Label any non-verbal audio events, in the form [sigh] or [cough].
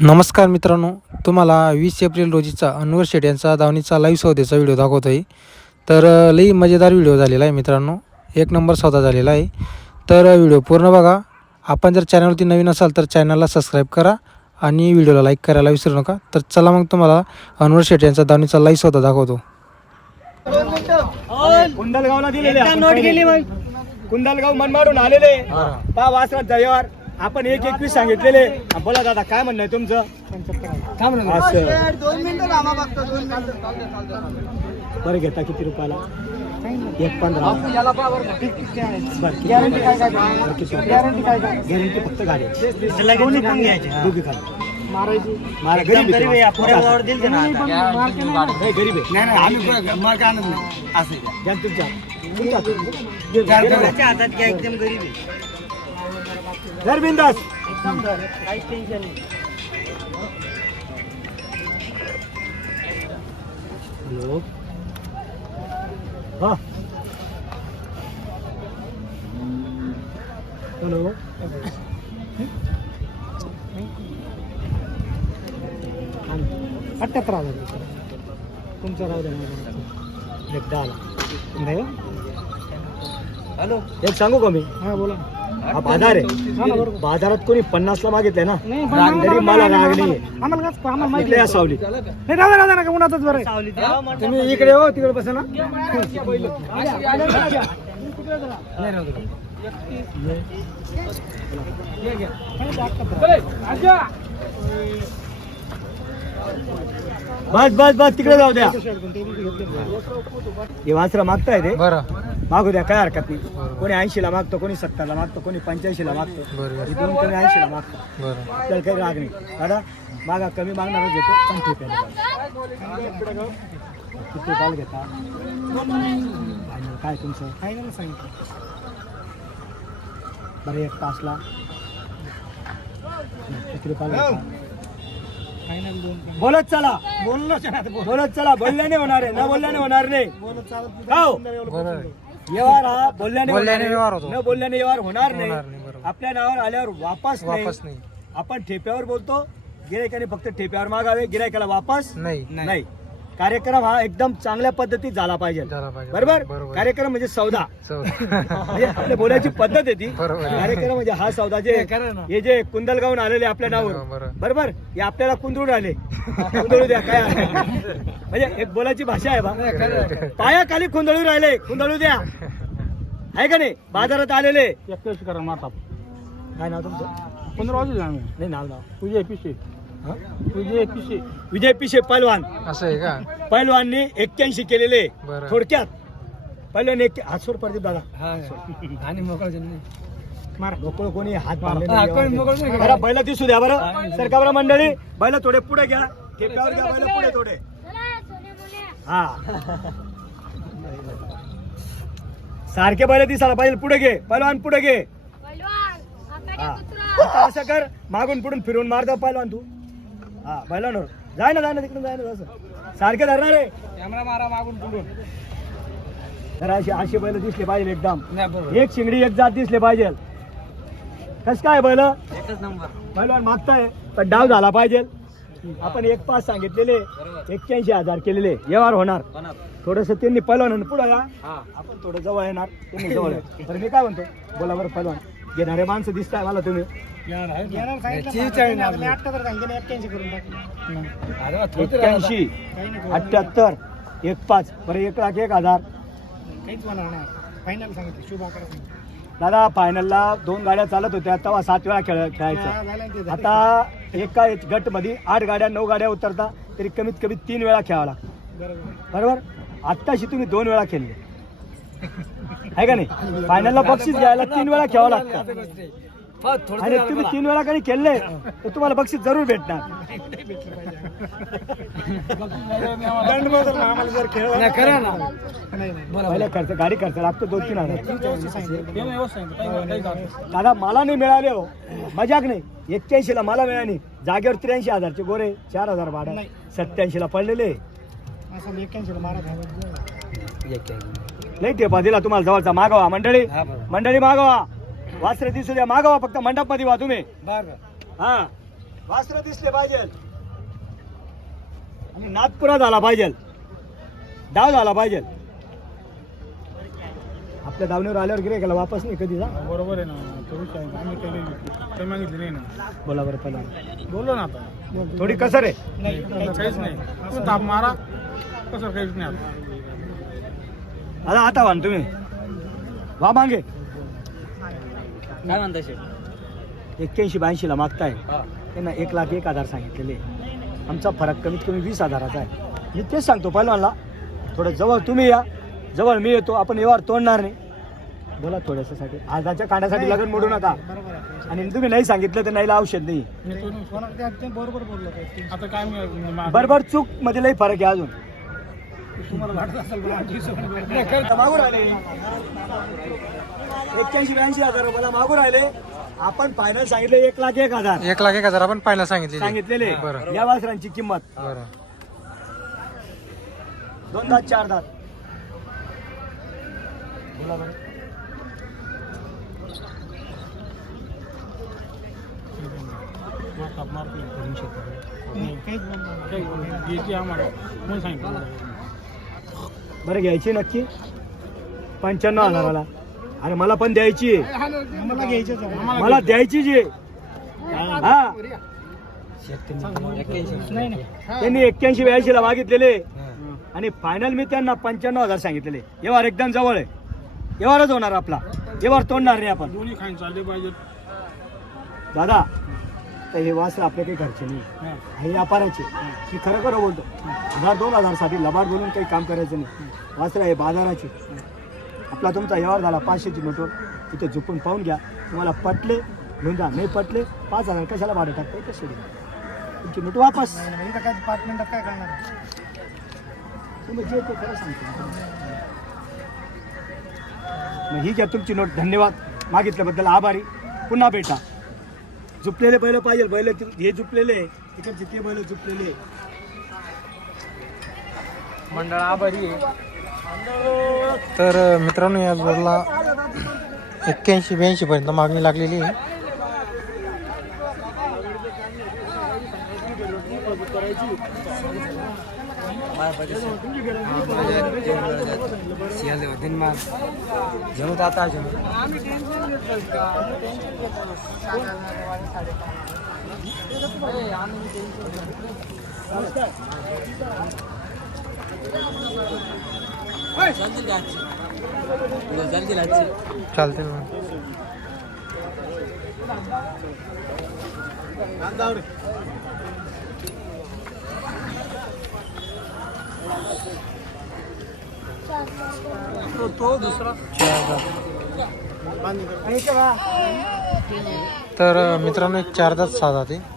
नमस्कार मित्रांनो तुम्हाला वीस एप्रिल रोजीचा अनवर शेट यांचा दावणीचा लाईव्ह सौद्याचा व्हिडिओ दाखवतो आहे तर लई मजेदार व्हिडिओ झालेला आहे मित्रांनो. एक नंबर सौदा झालेला आहे. तर व्हिडिओ पूर्ण बघा. आपण जर चॅनलवरती नवीन असाल तर चॅनलला सबस्क्राईब करा आणि व्हिडिओला लाईक करायला विसरू नका. तर चला मग तुम्हाला अनवर शेट यांचा दावणीचा लाईव्ह सौदा दाखवतो. कुंदलगावला दिलेले नोट गेली मग. कुंदलगाव मनमाडून आलेले पा वासरात जयवार. आपण एक एकवीस सांगितलेले. बोला दादा काय म्हणणं आहे तुमचं. दोन मिनिटं दोन मिनिटं. बरं घेता किती रुपयाला? एक पंधरा. गॅरंटी काय काय? गॅरंटी काय काय? गॅरंटी फक्त गाडी. दोन्ही पण घ्यायचे. दोघी खाली. मला गरीब आहे नाही, नाही नाही नाही हातात घ्या एकदम धर बिंदास हॅलो. हा. हॅलो. अठ्ठ्याहत्तर हजार तुमचं राहू द्या एकदा आला नाही? हॅलो. एक सांगू का मी? हा बोला हा बाजार आहे. बाजारात कोणी पन्नास ला मागितलंय ना? तरी मला राग नाही आम्हाला. काय आम्हाला इकडे या सावली. नाही राजा राजा नका उन्हातच बरं आहे. तुम्ही इकडे हो तिकडे बसा ना. बस बस बस तिकडे जाऊ द्या. हे वासरा मागताय ते? बरं. मागू द्या काय हरकत नाही. कोणी ऐंशी ला मागतो कोणी सत्तर ला मागतो कोणी पंच्याऐंशी ला मागतो. बरं हे दोन कमी ऐंशी ला मागतो. बरं त्याला काही राग नाही. दादा मागा कमी मागणारच घेतो पण ठीक आहे. किती पाल घेता? काय तुमचं? फायनल सांगितलं. बरं एक तासला. किती घेता? दोन बोलत चला. बोललो बोलत चला. बोलल्याने होणार आहे. न बोलल्याने होणार नाही. हो. व्यवहार हा बोलल्याने बोलल्याने व्यवहार. होतो. न बोलल्याने व्यवहार होणार होणार नाही, बरोबर. आपल्या नावावर आल्यावर वापस वापस नाही नाही आपण ठेप्यावर बोलतो गिरायकाने फक्त ठेप्यावर मागावे गिरायकाला वापस नाही नाही कार्यक्रम हा एकदम चांगल्या पद्धतीत झाला पाहिजे. झाला पाहिजे. बरोबर? बरोबर. कार्यक्रम म्हणजे सौदा. म्हणजे [laughs] आपल्या बोलायची पद्धत आहे ती. बरोबर. कार्यक्रम म्हणजे हा सौदा जे खरं ना. हे जे कुंदलगावून आलेले आपल्या बरोबर. नावावर. बरोबर. हे आपल्याला कुंदळून आले. कुंदळू द्या काय नाही. म्हणजे एक बोलायची भाषा आहे बा. पायाखाली कुंदळू राहिले. कुंदळू द्या. आहे का नाही? बाजारात आलेले. करा काय नाव तुमचं? पंधरा आम्ही नाही नाव नाव. तुझे पिशे. तुझे पिशे विजय पिशे पैलवान. असं आहे का? पैलवाननी एक्क्याऐंशी केलेले. बरं. थोडक्यात. पैलवान एक हात सोड पडते दादा. आणि मोकळा मारा. लोक कोणी हात हा, कोणी. मोकळं नाही बैल दिसू द्या बरं. सरका बरं मंडळी बैल थोडे पुढे घ्या. टेप्यावर घ्या बैल पुढे थोडे. हा. सारखे बैल दिसायला पाहिजे. पुढे घे. पैलवान पुढे घे. हा. आता असं कर. मागून पुढून फिरून मार दा पैलवान तू. हा बैलांवर जाय ना जाय ना तिकडून जाय ना असं. सारखे धरणार आहे. कॅमेरा मारा मागून पुढून. तर असे असे बैल दिसले पाहिजे एकदम. नाही बरोबर. एक शिंगडी एक जात दिसले पाहिजे. कस काय बैल? एकच नंबर. पैलवान मागताय पण डाव झाला पाहिजे. आपण एक पाच सांगितलेले एक्क्याऐंशी हजार केलेले. व्यवहार होणार. थोडस त्यांनी पैलवान पुढे या. आपण थोडं जवळ येणार. तुम्ही जवळ या. तर मी काय म्हणतो? बोला बरं पैलवान. घेणारे माणसं दिसताय मला तुम्ही. एक्क्याऐंशी अठ्ठ्याहत्तर एक पाच बरं एक लाख एक हजार. काहीच म्हणणार नाही. फायनल सांगितलं दादा फायनलला दोन गाड्या चालत होत्या तेव्हा सात वेळा खेळ खेळायचं. आता एका गटमध्ये आठ गाड्या नऊ गाड्या उतरता तरी कमीत कमी तीन वेळा खेळावा लागतो. बरोबर. बरोबर? आत्ताशी तुम्ही दोन वेळा खेळले. [laughs] आहे का नाही? फायनलला बक्षीस घ्यायला तीन वेळा खेळावं लागतं. आणि तुम्ही तीन वेळा काही खेळले तर तुम्हाला बक्षीस जरूर भेटणार. खर्च गाडी खर्च लागतो दोन तीन हजार. दादा मला नाही मिळाले हो. मजाक नाही. एक्क्याऐंशी ला मला मिळाली जागेवर त्र्याऐंशी हजारचे गोरे चार हजार भाडं नाही. सत्याऐंशी ला पडलेले असं एक्क्याऐंशी मारा लई टेपा दिला तुम्हाला जवळचा मागवा मंडळी. मंडळी मागवा. वासरे दिसू द्या मागवा फक्त मंडपमध्ये वा तुम्ही. बरं. हा. वास्त्र दिसले पाहिजे. आणि नागपुरा झाला पाहिजे. डाव झाला पाहिजे. आपल्या दावणीवर आल्यावर गिरायकाला वापस नाही कधी जा. बरोबर आहे ना करू शकतो आम्ही केले काही मागितले नाही ना. बोला बरं पहिला बोललो ना आता थोडी कसर आहे. नाही काहीच नाही. ताप मारा. कसं काहीच नाही आता. आता आता वान तुम्ही. वा मागे. काय म्हणता शेठ? एक्क्याऐंशी ब्याऐंशीला मागताय. त्यांना एक लाख एक हजार सांगितलेले. आमचा फरक कमीत कमी वीस हजाराचा आहे. मी तेच सांगतो पहिलवानला. थोडं जवळ तुम्ही या. जवळ मी येतो. आपण व्यवहार तोडणार नाही. बोला थोड्यासाठी आजाच्या कांड्यासाठी लग्न मोडू नका. आणि तुम्ही नाही सांगितलं तर नाही औषध नाही. बरोबर बरोबर चूकमध्ये लई फरक आहे अजून. मागू राहिले एक्क्याऐंशी ब्याऐंशी हजार रुपयाला मागू राहिले. आपण फायनल सांगितलं एक लाख एक हजार. एक लाख एक हजार आपण पाहायला सांगितले सांगितलेले. बरं. या वासरांची किंमत. बरं. दोन दात चार दात. काहीच आम्हाला सांगितलं बरं घ्यायची नक्की? पंच्याण्णव हजाराला. अरे मला पण द्यायची. आहे. मला घ्यायचंच आहे. आम्हाला मला द्यायची जी. हा. नाही नाही. त्यांनी एक्क्याऐंशी ब्याऐंशी ला मागितलेले. आणि फायनल मी त्यांना पंच्याण्णव हजार सांगितलेले. व्यवहार एकदम जवळ आहे. व्यवहारच होणार आपला. व्यवहार तोडणार नाही आपण. दोन्ही खाईन चालले पाहिजे दादा तर हे वासर आपले काही घरचे नाही. हा. हे व्यापाराचे. मी खरं खरं बोलतो. हजार दोन हजारसाठी लबाड बोलून काही काम करायचं नाही. वासर आहे बाजाराचे. आपला तुमचा व्यवहार झाला पाचशेची नोटवर. तिथे झुपून पाहून घ्या. तुम्हाला पटले घेऊन जा नाही पटले पाच हजार कशाला भाडं टाकता येतं सोडून तुमची नोट वापस. पाच मिनिटात काय करणार? तुम्ही जे ते खरं सांगतो. मग ही घ्या तुमची नोट. धन्यवाद. मागितल्याबद्दल आभारी. पुन्हा भेटा. झुपलेले बैल पाहिजे बैल हे झुपलेले तिकडचे ते बैल झुपलेले मंडळ आभारी आहे. तर मित्रांनो या जोडला एक्क्याऐंशी ब्याऐंशी पर्यंत मागणी लागलेली आहे. બાર પચીસ ત્રણ હજાર ત્રણ હજાર સિયાલ દિનમાં જમું તાતા જમું જલ્દી લાગશે ચાલતી મેમ तो दुसरा. तर मित्रांनो एक चार दात सहा दात आहे